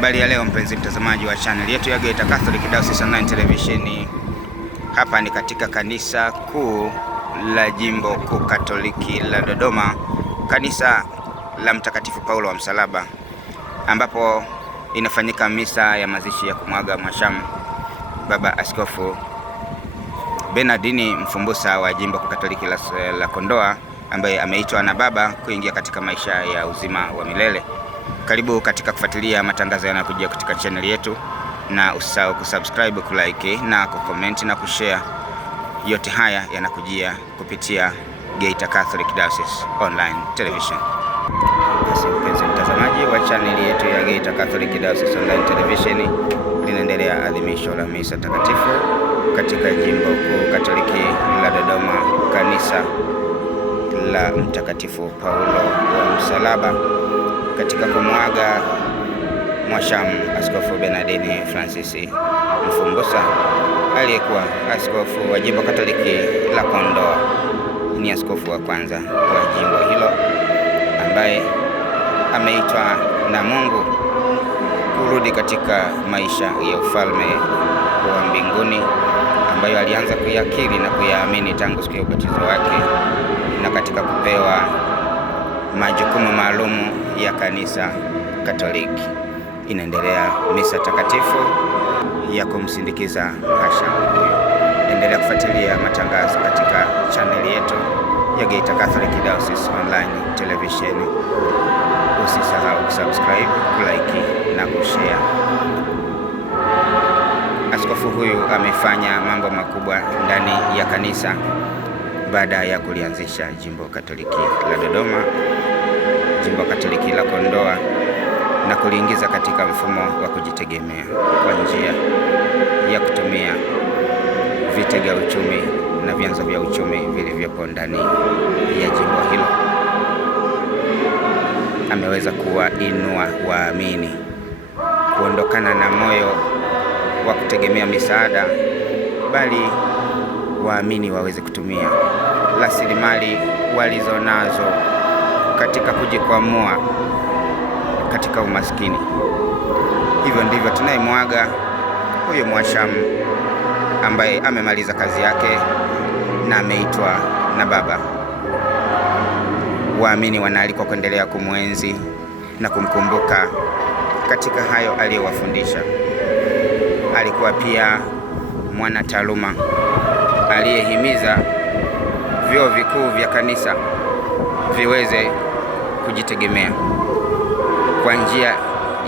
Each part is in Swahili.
Habari ya leo mpenzi mtazamaji wa channel yetu ya Geita Catholic Diocese Online Television. Hapa ni katika kanisa kuu la Jimbo Kuu Katoliki la Dodoma, kanisa la Mtakatifu Paulo wa Msalaba, ambapo inafanyika misa ya mazishi ya kumwaga mwashamu Baba Askofu Bernardini Mfumbusa wa Jimbo Kuu Katoliki la Kondoa, ambaye ameitwa na Baba kuingia katika maisha ya uzima wa milele. Karibu katika kufuatilia matangazo yanayokujia katika channel yetu, na usisahau kusubscribe, kulike na kucomment na kushare. Yote haya yanakujia kupitia Geita Catholic Diocese Online Television. Basi mpenzi mtazamaji wa channel yetu ya Geita Catholic Diocese Online Television, linaendelea adhimisho la misa takatifu katika Jimbo Kuu Katoliki la Dodoma, kanisa la Mtakatifu Paulo wa Msalaba, katika kumwaga mwashamu Askofu Bernardini Francis Mfumbusa, aliyekuwa askofu wa Jimbo Katoliki la Kondoa. Ni askofu wa kwanza wa jimbo hilo ambaye ameitwa na Mungu kurudi katika maisha ya ufalme wa mbinguni, ambayo alianza kuyakiri na kuyaamini tangu siku ya ubatizo wake, na katika kupewa majukumu maalumu ya kanisa Katoliki. Inaendelea misa takatifu ya kumsindikiza mwashamu huyo. Endelea kufuatilia matangazo katika channel yetu ya Geita Catholic Diocese Online Television. Usisahau kusubscribe, kulike na kushare. Askofu huyu amefanya mambo makubwa ndani ya kanisa baada ya kulianzisha Jimbo Katoliki la Dodoma, Jimbo Katoliki la Kondoa, na kuliingiza katika mfumo wa kujitegemea kwa njia ya kutumia vitega uchumi na vyanzo vya uchumi vilivyopo ndani ya jimbo hilo. Ameweza kuwainua waamini kuondokana na moyo wa kutegemea misaada, bali waamini waweze kutumia rasilimali walizonazo katika kujikwamua katika umaskini. Hivyo ndivyo tunayemwaga huyo mwashamu ambaye amemaliza kazi yake na ameitwa na Baba. Waamini wanaalikwa kuendelea kumwenzi na kumkumbuka katika hayo aliyowafundisha. Alikuwa pia mwana taaluma aliyehimiza vyuo vikuu vya kanisa viweze kujitegemea kwa njia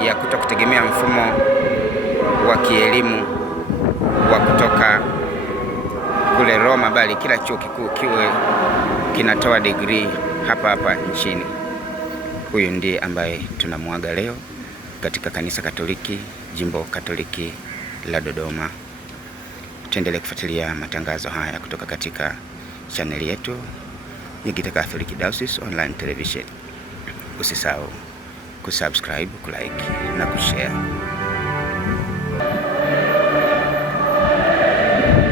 ya kutokutegemea mfumo wa kielimu wa kutoka kule Roma, bali kila chuo kikuu kiwe kinatoa degree hapa hapa nchini. Huyu ndiye ambaye tunamwaga leo katika kanisa Katoliki, Jimbo Katoliki la Dodoma. Tuendelee kufuatilia matangazo haya kutoka katika channel yetu ya Geita Catholic Diocese Online Television. Usisahau kusubscribe, kulike na kushare.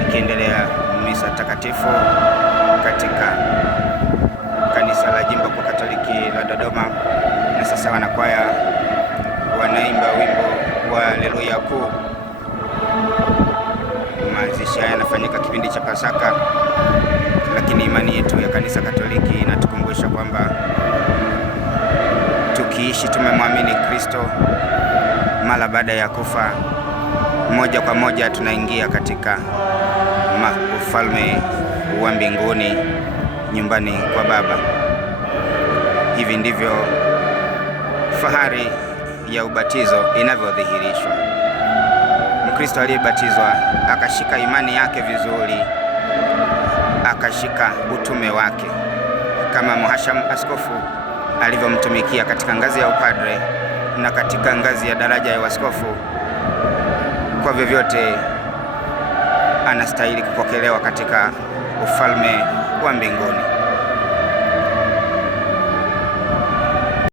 Ikiendelea misa takatifu katika kanisa la Jimbo Kuu Katoliki la Dodoma, na sasa wanakwaya wanaimba wimbo wa Haleluya Kuu. Mazishi haya yanafanyika kipindi cha Pasaka, lakini imani yetu ya kanisa Katoliki inatukumbusha kwamba tukiishi tumemwamini Kristo, mara baada ya kufa moja kwa moja tunaingia katika ufalme wa mbinguni, nyumbani kwa Baba. Hivi ndivyo fahari ya ubatizo inavyodhihirishwa. Mkristo aliyebatizwa akashika imani yake vizuri, akashika utume wake kama mwashamu askofu alivyomtumikia katika ngazi ya upadre na katika ngazi ya daraja ya uaskofu. Kwa vyovyote anastahili kupokelewa katika ufalme wa mbinguni.